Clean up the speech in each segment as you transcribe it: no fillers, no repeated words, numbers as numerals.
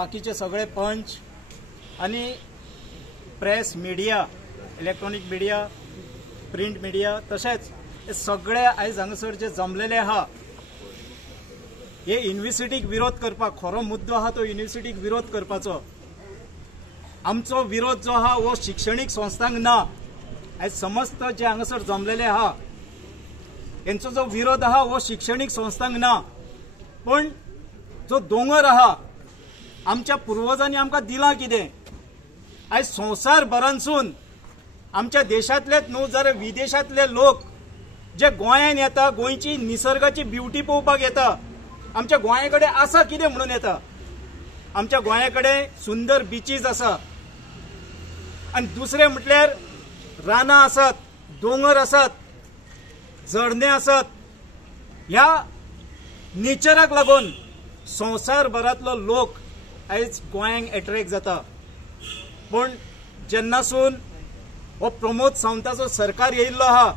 बाकीचे सगळे पंच आणि press media, electronic media, print media तशेंच हे सगळे आयज हांगासर जे जमलेले आहा हे युनिव्हर्सिटीक विरोध करपाक, खरो मुद्दो आहा तो युनिव्हर्सिटीक विरोध करपाचो। आमचो विरोध जो आहा वो शिक्षणीक संस्थांक ना। आयज समस्त जे हांगासर जमलेले आहा यांचो जो विरोध आहा वो शिक्षणीक संस्थांक ना, पण जो दोंगर आहा आमच्या पूर्वजांनी आमकां दिला कितें। आयज संवसार भरांसून आमच्या देशांतलेच न्हू जाल्यार विदेशांतले लोक जे गोंयांत येता, गोंयची निसर्गाची ब्युटी पळोवपाक येता, आमच्या गोंया कडेन आसा कितें म्हणून येता। आमच्या गोंया कडेन सुंदर बिचीज आसा आनी दुसरे म्हटल्यार रानां आसात, दोंगर आसात, झरणे आसात। ह्या नेचराक लागून संवसारभरांतलो लोक आयज गोंयांक अट्रॅक्ट जाता। पण जेन्नासून हो प्रमोद सावंताचो सरकार येयल्लो आहा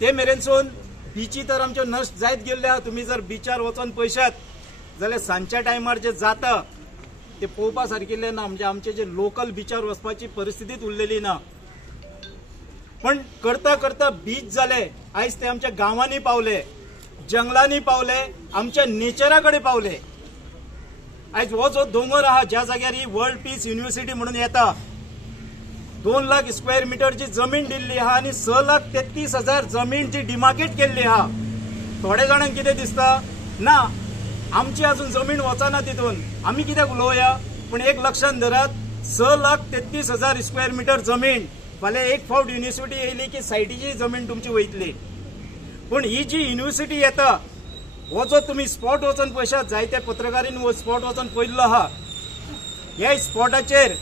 ते मेरेनसून बिची तर आमच्यो नश्ट जायत गेल्ले आहा। तुम्ही जर बिचार वचून पळयशात जाल्यार सांजच्या टायमार जे जाता ते पळोवपा सारकिल्ले ना, म्हणजे आमचे जे लोकल बिचार वचपाची परिस्थितीच उरलेली ना। पण करता करता बीच जाले, आयज ते आमच्या गांवांनी पावले, जंगलांनी पावले, आमच्या नेचरा कडेन पावले। आयज हो जो दोंगर आहा ज्या जाग्यार ही वर्ल्ड पीस युनिव्हर्सिटी म्हणून येता, 2 लाख स्क्वेअर मीटरची जमीन दिल्ली आहा आणि 6,33,000 जमीन जी डिमार्केट केल्ली आहा। थोड्या जाणांक कितें दिसता ना आमची अजून जमीन वचना तितून, आमी कित्याक उलोवया। पण एक लक्षात धरात, 6,33,000 स्क्वेअर मीटर जमीन फाल्यां एक फावट युनिव्हर्सिटी येयली की सायटीची जमीन तुमची वयतली। पण ही जी युनिव्हर्सिटी येता हो जो तुम्ही स्पॉट वचून पळयशात, जायत्या पत्रकारांनी स्पॉट वचून पळयल्लो आहा, ह्या स्पॉटाचेर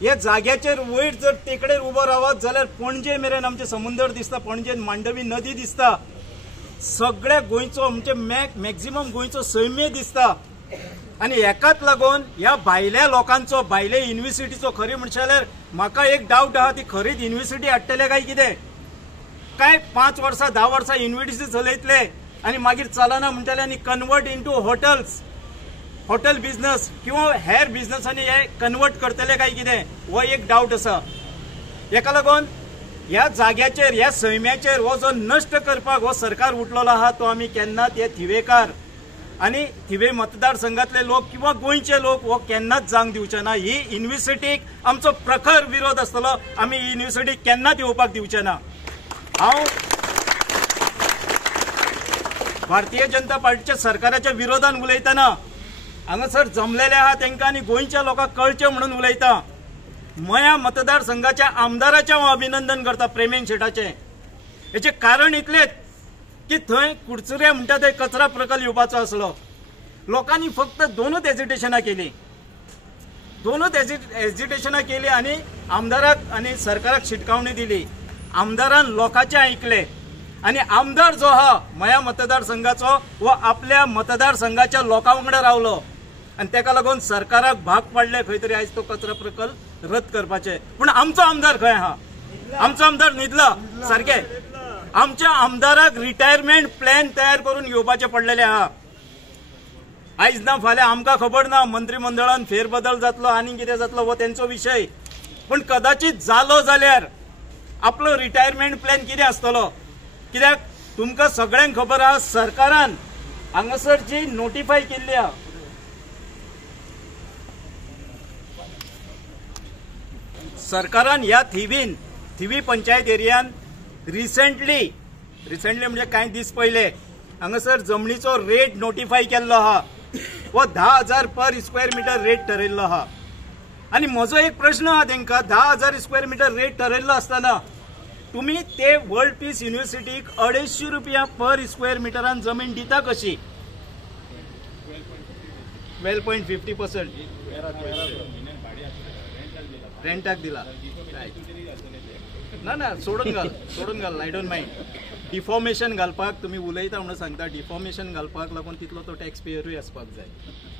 ह्या जाग्याचेर वयर जर तेकडेर उबो रावत जाल्यार पणजे मेरेन आमचे समुद्र दिसता, पणजेन मांडवी नदी दिसता, सगळ्या गोंयचो म्हणजे मॅक्झिमम गोंयचो सैम्य दिसता। आणि हेकाच लागून ह्या भायल्या लोकांचो, भायल्या युनिव्हर्सिटीचो खरी म्हणचे जाल्यार म्हाका एक डाऊट आहा ती खरीच युनिव्हर्सिटी हाडटले काय कितें, काय 5 वर्सां 10 वर्सां युनिव्हर्सिटी चलयतले आणि मागीर चलना म्हणटले आणि convert into hotels, hotel business किंवा हेर बिझनेसांनी हे कन्वर्ट करतले काय कितें, हो एक डाऊट आसा। हेका लागून ह्या जाग्याचेर, ह्या सैम्याचेर हो जो नष्ट करपाक हो सरकार उठलेलो आहा तो आमी केन्नाच हे थिवेकार आणि थिवे मतदारसंघातले लोक किंवा गोंयचे लोक हो केन्नाच जावंक दिवचे ना। ही युनिव्हर्सिटीक आमचो प्रखर विरोध आसतलो, आमी ही युनिव्हर्सिटी केन्नाच येवपाक दिवचे ना। हांव भारतीय जनता पार्टीच्या सरकाराच्या विरोधान उलयतना हांगासर जमलेले आहा तांकां आनी गोंयच्या लोकांक कळचें म्हणून उलयता। मया मतदारसंघाच्या आमदाराचें हांव अभिनंदन करता, प्रेमेन शेटाचें। हेचें कारण इतलेंच की थंय कुडचुऱ्या म्हणटा थंय कचरा प्रकल्प येवपाचो आसलो, लोकांनी फक्त 2च एजिटेशनां केली, 2च एजिटेशनां केली आनी आमदाराक आनी सरकाराक शिटकावणी दिली। आमदारान लोकांचें आयकलें आणि आमदार जो आहा मया मतदारसंघाचो वो आपल्या मतदारसंघाच्या लोकां वांगडा रावलो आणि तेका लागून सरकाराक भाग पडले खंय तरी आयज तो कचरा प्रकल्प रद्द करपाचे। पण आमचो आमदार खंय आहा, आमचो आमदार न्हिदला सारखे। आमच्या आमदाराक रिटायरमेंट प्लॅन तयार करून घेवपाचे पडलेले आहा। आयज ना फाल्यां आमकां खबर ना मंत्रिमंडळान फेरबदल जातलो आनी कितें जातलो हो तेंचो विशय, पण कदाचित जालो जाल्यार आपलो रिटायरमेंट प्लॅन कितें आसतलो, कित्याक तुमकां सगळ्यांक खबर आहा सरकारान हांगासर जी नोटिफाय केल्ली आहा, सरकारान ह्या थिवी पंचायत एरियान रिसेंटली म्हणजे कांय दीस पयले हांगासर जमनीचो रेट नोटिफाय केल्लो आहा, वो 10,000 पर स्क्वेअर मीटर रेट ठरयल्लो आहा। आणि म्हजो एक प्रश्न आहा तांकां, 10,000 स्क्वेअर मीटर रेट ठरयल्लो आसतना तुम्ही ते वर्ल्ड पीस युनिव्हर्सिटीक 250 रुपया पर स्क्वेअर मीटरान जमीन दिता कशी? 12.50% रेंटाक दिला ना सोडून घाल आय डोंट माइंड। डिफॉर्मेशन घालपाक तुम्ही उलयता म्हणून सांगता, डिफॉर्मेशन घालपाक लागून तितलो तो टॅक्स पेयरूय आसपाक जाय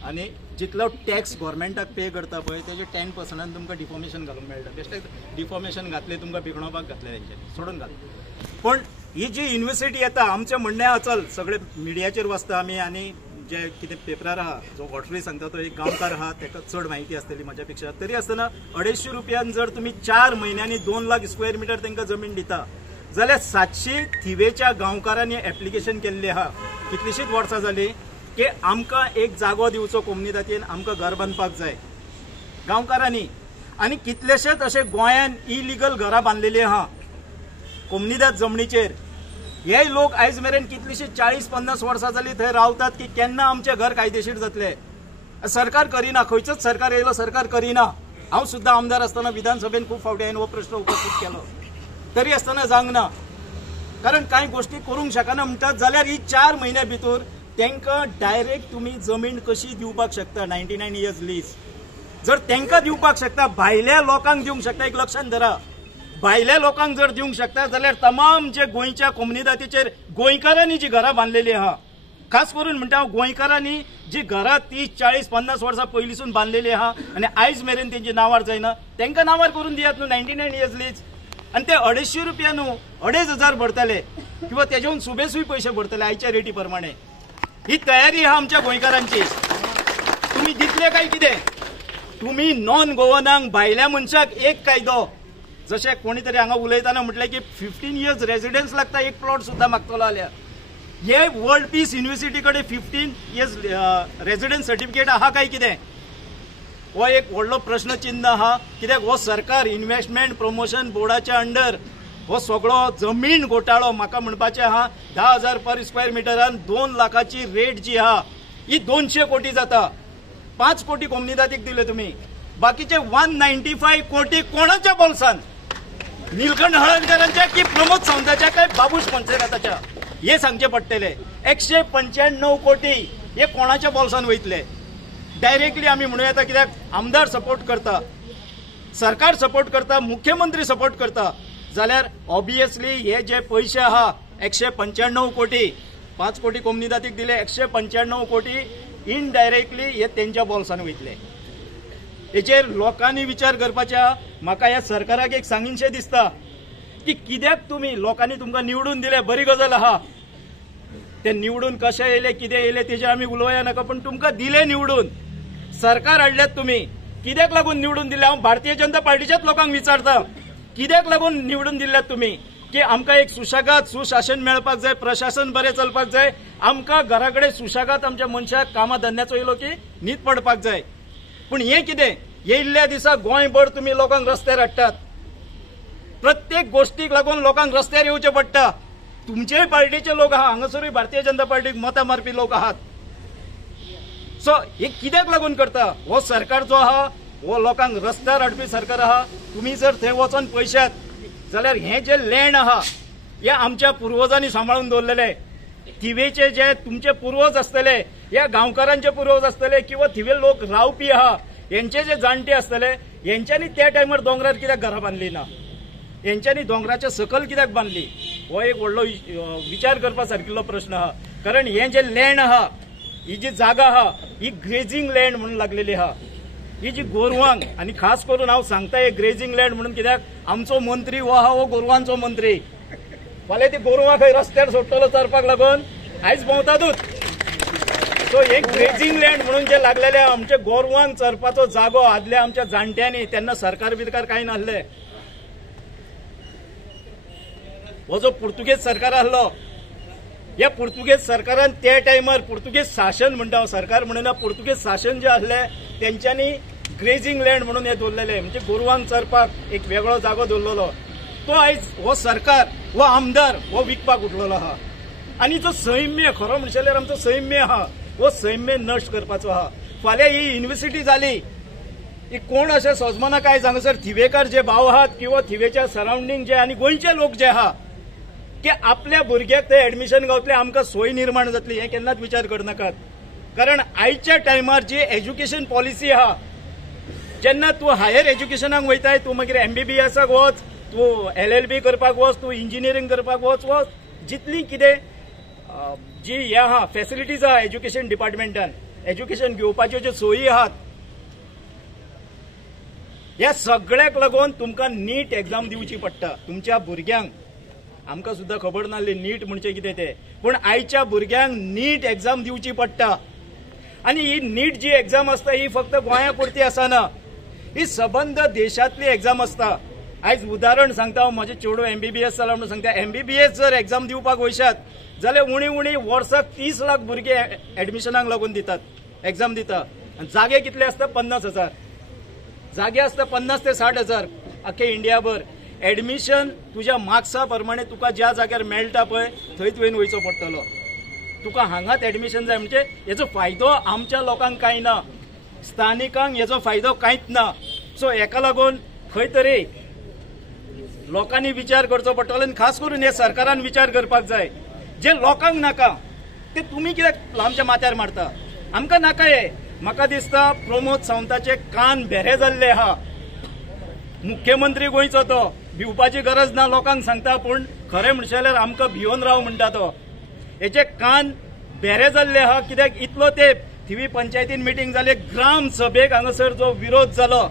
आणि जितलो टॅक्स गव्हर्मेंटाक पे करता पळय तेजे 10% तुमकां डिफॉर्मेशन घालूंक मेळटा। बेश्टेच डिफॉर्मेशन घातले तुमकां भिकणोवपाक घातले तेंचे, सोडून घाल। पण ही जी युनिव्हर्सिटी येता आमचें म्हणणें आहा, चल सगळे मिडियाचेर वाचता आमी आनी जे कितें पेपरार आहा जो वॉटरी सांगता तो एक गांवकार आहा ताका चड म्हायती आसतली म्हज्या पेक्षा तरी आसतना 250 रुपयान जर तुम्ही 4 महिन्यांनी 2 लाख स्क्वेअर मिटर तांकां जमीन दिता जाल्यार 700 थिवेच्या गांवकारांनी एप्लिकेशन केल्ली आहा कितलीशीच वर्सां जाली की आमकां एक जागो दिवचो कोमनिदातीन आमकां घर बांदपाक जाय गांवकारांनी आनी कितलेशेच अशे गोंयान इलिगल घरां बांदलेली आहा कोमनिदाद जमनीचेर हे लोक आयज मेरेन कितलीशी 40-50 वर्सां जाली थंय रावतात की केन्ना आमचे घर कायदेशीर जातले सरकार करिना खंयचोच सरकार येयलो सरकार करिना हांव सुद्दां आमदार आसतना विधानसभेन खूब फावटी हांवें हो प्रश्न उपस्थित केलो तरी आसतना जावंक ना कारण कांय गोष्टी करूंक शकना म्हणटात जाल्यार ही 4 म्हयन्या भितर तांकां डायरेक्ट तुमी जमीन कशी दिवपाक शकता 99 इयर्स लीज जर तांकां दिवपाक शकता भायल्या लोकांक दिवंक शकता एक लक्षात धरा भायल्या लोकांक जर दिवंक शकता जाल्यार तमाम जे गोंयच्या कोमनिदातीचेर गोंयकारांनी जी घरां बांदलेली आहा खास करून म्हणटा हांव गोंयकारांनी जी घरां 30-40-50 वर्सां पयलींसून बांदलेली आहा आनी आयज मेरेन तेंची नांवार जायना तांकां नांवार करून दियात न्हू 99 इयर्स लीज आनी ते 250 रुपया न्हू 2500 भरतले किंवा तेजेहून सुबेसूय पयशे भरतले आयच्या रेटी प्रमाणे ही तयारी आहा आमच्या गोंयकारांची तुम्ही दितले काय कितें तुम्ही नॉन गोवनांक भायल्या मनशाक एक कायदो जशें कोणी तरी हांगा उलयतना म्हटलें की 15 इयर्स रेजिडेंस लागता एक प्लॉट सुद्दां मागतलो जाल्यार हे वर्ल्ड पीस युनिव्हर्सिटी कडेन 15 इयर्स रेजिडेंस सर्टिफिकेट आहा काय कितें हो एक व्हडलो प्रश्न चिन्ह आहा कित्याक हो सरकार इन्व्हेस्टमेंट प्रमोशन बोर्डाच्या अंडर हो सगळो जमीन घोटाळो म्हाका म्हणपाचें आहा 10,000 पर स्क्वेअर मिटरान 2 लाखाची रेट जी आहा ही 200 कोटी जाता 5 कोटी कोमनिदातीक दिले तुम्ही बाकीचे 195 कोटी कोणाच्या बोल्सान नीलकंठ हळदकरांच्या की प्रमोद सावंताच्या काय बाबूश पंचनाथाच्या हे सांगचे पडटले 195 कोटी हे कोणाच्या बोल्सान वयतले डायरेक्टली आमी म्हणूं येता कित्याक आमदार सपोर्ट करता सरकार सपोर्ट करता मुख्यमंत्री सपोर्ट करता जाल्यार ऑब्वियसली हे जे पयशे आहा 195 कोटी 5 कोटी कोमनिदातीक दिले 195 कोटी इनडायरेक्टली हे तेंच्या बोल्सान वयतले हेचेर लोकांनी विचार करपाच्या म्हाका ह्या सरकाराक एक सांगिनशें दिसता की कित्याक तुमी लोकांनी तुमकां निवडून दिले बरी गजाल आहा ते निवडून कशे येयले कितें येयले तेजे आमी उलोवया नाका पण तुमकां दिले निवडून सरकार हाडल्यात तुमी कित्याक लागून निवडून दिले हांव भारतीय जनता पार्टीच्याच लोकांक विचारता कित्याक लागून निवडून दिल्यात तुमी की आमकां एक सुशागाद सुशासन मेळपाक जाय प्रशासन बरें चलपाक जाय आमकां घरा कडेन सुशागाद आमच्या मनशाक कामा धंद्याचो येयलो की न्हीद पडपाक जाय पूण हें कितें येयल्ल्या दिसा गोंयभर तुमी लोकांक रस्त्यार हाडटात प्रत्येक गोष्टीक लागून लोकांक रस्त्यार येवचें पडटा तुमचेय पार्टीचे लोक आहा हांगासरूय भारतीय जनता पार्टीक मतां मारपी लोक आहात सो हे कित्याक लागून करता हो सरकार जो आहा हो लोकांक रस्त्यार हाडपी सरकार आहा तुमी जर थंय वचोन पयशात जाल्यार हे जे लँड आहा हे आमच्या पुर्वजांनी सांबाळून दवरलेले थिवेचे जे तुमचे पुर्वज आसतले या गांवकारांचे पुर्वज आसतले किंवा थिवे लोक रावपी आहा यांचे जे जाणटे आसतले यांच्यांनी त्या टायमार दोंगरार कित्याक घरां बांदली ना यांच्यांनी दोंगराच्या सकल कित्याक बांदली हो एक व्हडलो विचार करपा सारकिल्लो प्रश्न आहा कारण हे जे लँड आहा ही जी जागा आहा ही ग्रेजिंग लँड म्हणून लागलेली आहा ही जी गोरवांक आणि खास करून हांव सांगता हे ग्रेजिंग लँड म्हणून कित्याक आमचो मंत्री हो आहा हो गोरवांचो मंत्री फाल्यां ती गोरवां खंय रस्त्यार सोडटलो चरपाक लागून आयज भोंवतातूच सो हे ग्रेजिंग लँड म्हणून जे लागलेले आमचे गोरवांक चरपाचो जागो आदल्या आमच्या जाणट्यांनी तेन्ना सरकार बिरकार कांय नासले हो जो पुर्तुगेज सरकार आसलो या पुर्तुगेज सरकारान त्या टायमार पुर्तुगेज शासन म्हणटा सरकार म्हणना पुर्तुगेज शासन जे आसले तेंच्यांनी ग्रेजिंग लँड म्हणून हे दवरलेले म्हणजे गोरवांक चरपाक एक वेगळो जागो दवरलेलो तो आयज हो सरकार हो आमदार हो विकपाक उठलेलो आहा आनी जो सैम्य खरो म्हणचे जाल्यार आमचो सैम्य आहा हो सैम्य नश्ट करपाचो आहा फाल्यां ही युनिव्हर्सिटी जाली ही कोण अशें सोजमना काय हांगासर थिवेकार जे भाव आहात किंवा थिवेच्या सराउंडिंग जे आनी गोंयचे लोक जे आहा की आपल्या भुरग्याक ते एडमिशन गावतले आमकां सोय निर्माण जातली हे केन्नाच विचार करनाकात कारण आयच्या टायमार जी एज्युकेशन पॉलिसी आहा जेन्ना तूं हायर एज्युकेशनाक वयताय तूं मागीर MBBSाक वच तूं LLB करपाक वच तूं इंजिनियरींग करपाक वच जितली कितें जी हे आहा फॅसिलिटीज आहा एज्युकेशन डिपार्टमेंटान एज्युकेशन घेवपाच्यो ज्यो सोयी आहात ह्या सगळ्याक लागून तुमकां नीट एग्जाम दिवची पडटा तुमच्या भुरग्यांक आमकां सुद्दां खबर नासली नीट म्हणजे कितें तें पूण आयच्या भुरग्यांक नीट एग्जाम दिवची पडटा आणि ही नीट जी एक्झाम असता ही फक्त गोंया पुरती आसना, ही सबंद देशातली एक्झाम असता. आज उदाहरण सांगता, माझे चेडूं MBBS जाला म्हणून सांगता, MBBS जर एक्झाम दिवपाक वयशात जाल्यार उणी वर्साक 30 लाख भुरगे ऍडमिशनाक लागून दितात, एक्झाम दितात. आणि जागे कितले असता? 50,000 जागे असता, 50 ते 60,000 अख्खे इंडियाभर. ऍडमिशन तुझ्या मार्क्सा प्रमाणे तुका ज्या जाग्यार मेळटा पळय थंय तुवें वयचो पडटलो. तुका हांगाच ऍडमिशन जाय म्हणजे हेचो फायदो आमच्या लोकांक कांय ना, स्थानिकांक हेचो फायदो कांयच ना. सो हेका लागून खंय तरी लोकांनी विचार करचो पडटलो आनी खास करून हे सरकारान विचार करपाक जाय. जे लोकांक नाका ते तुम्ही कित्याक आमच्या माथ्यार मारता? आमकां नाका हे. म्हाका दिसता प्रमोद सावंताचे कान भेरे जाल्ले आहा. मुख्यमंत्री गोंयचो तो, भिवपाची गरज ना लोकांक सांगता, पूण खरें म्हणचे जाल्यार आमकां भिवन राव म्हणटा तो. हेचे कान भेरे जाल्ले आहा. कित्याक इतलो तेंप थिवी पंचायतीन मिटींग जाली, ग्राम सभेक हांगासर जो विरोध जालो,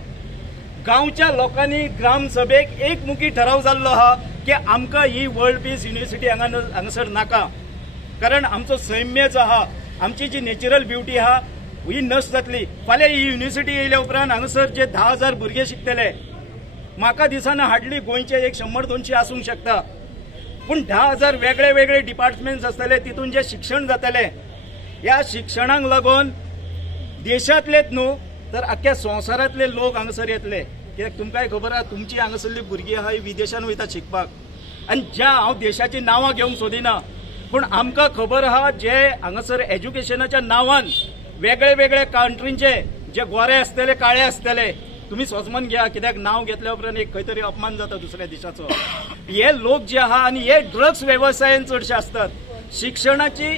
गांवच्या लोकांनी ग्राम सभेक एकमुखी ठराव जाल्लो आहा की आमकां ही वर्ल्ड पीस युनिव्हर्सिटी हांगासर नाका. कारण आमचो सैम्य जो आहा, आमची जी नॅचरल ब्युटी आहा ही नश्ट जातली. फाल्यां ही युनिव्हर्सिटी येयल्या उपरांत हांगासर जे 10,000 भुरगे शिकतले, म्हाका दिसना हार्डली गोंयचे एक 100-200 आसूंक शकता. पूण 10,000 वेगळे वेगळे डिपार्टमेंट्स आसतले, तितून जे शिक्षण जातले, ह्या शिक्षणाक लागून देशांतलेच न्हू तर अख्ख्या संवसारांतले लोक हांगासर येतले. कित्याक तुमकांय खबर आहा, तुमची हांगासरली भुरगीं आहा ही विदेशांत वयतात शिकपाक. आनी ज्या हांव देशाची नांवां घेवंक सोदिना, पूण आमकां खबर आहा जे हांगासर एज्युकेशनाच्या नांवान वेगळे वेगळे कंट्रींचे जे गोरे आसतले, काळे आसतले, तुम्ही सोजमन घ्या, कित्याक नाव घेतल्या उपरांत एक खंय तरी अपमान जाता दुसऱ्या देशाचो. हे लोक जे आहा आनी हे ड्रग्स वेवसायान चडशे असतात. शिक्षणाची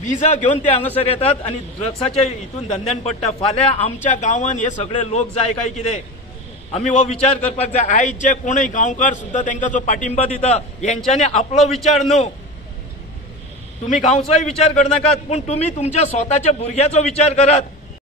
विजा घेऊन ते हांगासर येतात आणि ड्रग्साच्या हितून धंद्यान पडटा. फाल्यां आमच्या गांवांत हे सगळे लोक जाय काय कितें? आमी हो विचार करपाक जाय. आयज जे कोणूय गांवकार सुद्धा तांकां जो पाठिंबा दिता, हेंच्यांनी आपलो विचार न्हू, तुम्ही गांवचोय विचार करनाकात, पूण तुम्ही तुमच्या स्वताच्या भुरग्याचो विचार करात.